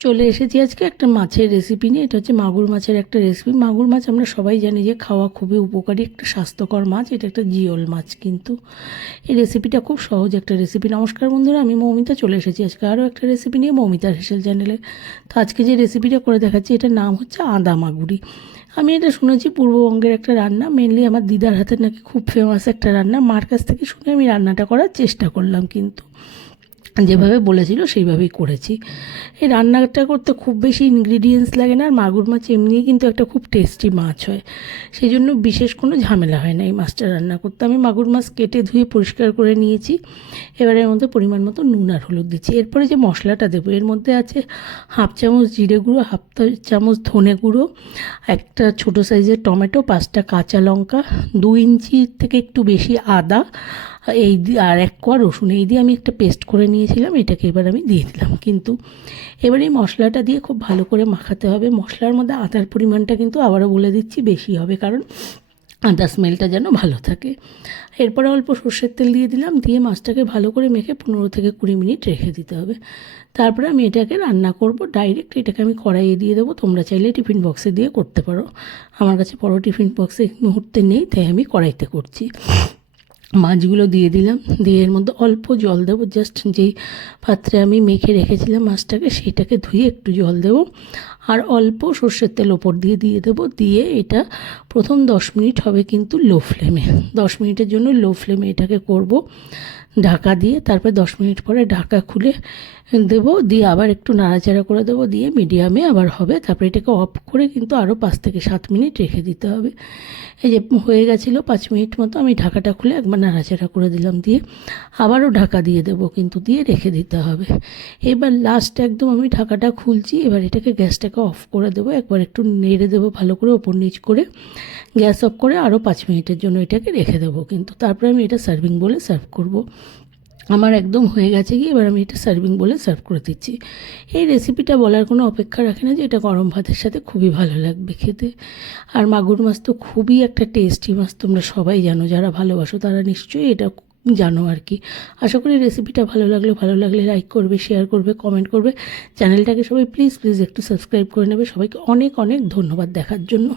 চলে এসেছি আজকে একটা মাছের রেসিপি নিয়ে। এটা হচ্ছে মাগুর মাছের একটা রেসিপি মাগুর মাছ আমরা সবাই জানি যে খাওয়া খুবই উপকারী, একটা স্বাস্থ্যকর মাছ। এটা একটা জিওল মাছ কিন্তু। এই রেসিপিটা খুব সহজ একটা রেসিপি নমস্কার বন্ধুরা, আমি মৌমিতা চলে এসেছি আজকে আরও একটা রেসিপি নিয়ে মৌমিতার হেসেল চ্যানেলে তো আজকে যে রেসিপিটা করে দেখাচ্ছি, এটার নাম হচ্ছে আদা মাগুরি। আমি এটা শুনেছি পূর্ববঙ্গের একটা রান্না মেনলি আমার দিদার হাতের নাকি খুব ফেমাস একটা রান্না। মার কাছ থেকে শুনে আমি রান্নাটা করার চেষ্টা করলাম কিন্তু। যেভাবে বলেছিল, সেইভাবেই করেছি। এই রান্নাটা করতে খুব বেশি ইনগ্রিডিয়েন্টস লাগে না, আর মাগুর মাছ এমনিই কিন্তু একটা খুব টেস্টি মাছ হয়। সেই জন্য বিশেষ কোনো ঝামেলা হয় না এই মাছটা রান্না করতে। আমি মাগুর মাছ কেটে ধুয়ে পরিষ্কার করে নিয়েছি। এবারে এর মধ্যে পরিমাণ মতো নুন আর হলুদ দিচ্ছি। এরপরে যে মশলাটা দেবো, এর মধ্যে আছে হাফ চামচ জিরে গুঁড়ো, হাফ চামচ ধনে গুঁড়ো, একটা ছোটো সাইজের টমেটো, পাঁচটা কাঁচা লঙ্কা, দু ইঞ্চি থেকে একটু বেশি আদা এই দিয়ে আর এক কোয়া রসুন, এই দিয়ে আমি একটা পেস্ট করে নিয়েছিলাম, এটাকে এবার আমি দিয়ে দিলাম। কিন্তু এবার এই মশলাটা দিয়ে খুব ভালো করে মাখাতে হবে। মশলার মধ্যে আদার পরিমাণটা কিন্তু আবারও বলে দিচ্ছি, বেশি হবে, কারণ আদা স্মেলটা যেন ভালো থাকে। এরপরে অল্প সর্ষের তেল দিয়ে দিলাম, দিয়ে মাছটাকে ভালো করে মেখে পনেরো থেকে কুড়ি মিনিট রেখে দিতে হবে। তারপরে আমি এটাকে রান্না করব ডাইরেক্ট, এটাকে আমি কড়াইয়ে দিয়ে দেবো। তোমরা চাইলে টিফিন বক্সে দিয়ে করতে পারো। আমার কাছে বড় টিফিন বক্সে এই মুহূর্তে নেই, তাই আমি কড়াইতে করছি। মাছগুলো দিয়ে দিলাম। দিয়ে এর মধ্যে অল্প জল দেবো। জাস্ট যেই পাত্রে আমি মেখে রেখেছিলাম মাছটাকে, সেইটাকে ধুয়ে একটু জল দেব। আর অল্প সর্ষের তেল ওপর দিয়ে দিয়ে দেবো। দিয়ে এটা প্রথম দশ মিনিট হবে কিন্তু লো ফ্লেমে। দশ মিনিটের জন্য লো ফ্লেমে এটাকে করব। ঢাকা দিয়ে, তারপরে দশ মিনিট পরে ঢাকা খুলে দেবো, দিয়ে আবার একটু নাড়াচাড়া করে দেবো, দিয়ে মিডিয়ামে আবার হবে। তারপরে এটাকে অফ করে কিন্তু আরও পাঁচ থেকে সাত মিনিট রেখে দিতে হবে। এই যে হয়ে গেছিল পাঁচ মিনিট মতো, আমি ঢাকাটা খুলে একবার নাড়াচাড়া করে দিলাম, দিয়ে আবারও ঢাকা দিয়ে দেবো, কিন্তু দিয়ে রেখে দিতে হবে। এবার লাস্ট একদম আমি ঢাকাটা খুলছি, এবার এটাকে গ্যাসটাকে অফ করে দেবো, একবার একটু নেড়ে দেবো ভালো করে ওপর নিচ করে। গ্যাস অফ করে আরও পাঁচ মিনিটের জন্য এটাকে রেখে দেবো, কিন্তু তারপরে আমি এটা সার্ভিং বলে সার্ভ করব। আমার একদম হয়ে গেছে কি এবার আমি এটা সার্ভিং বলে সার্ভ করে দিচ্ছি। এই রেসিপিটা বলার কোনো অপেক্ষা রাখে না যে এটা গরম ভাতের সাথে খুবই ভালো লাগবে খেতে। আর মাগুর মাছ তো খুবই একটা টেস্টি মাছ, তোমরা সবাই জানো, যারা ভালোবাসো তারা নিশ্চয়ই এটা জানো আর কি। আশা করি রেসিপিটা ভালো লাগলে ভালো লাগলে লাইক করবে শেয়ার করবে কমেন্ট করবে। চ্যানেলটাকে সবাই প্লিজ প্লিজ একটু সাবস্ক্রাইব করে নেবে। সবাইকে অনেক অনেক ধন্যবাদ দেখার জন্য।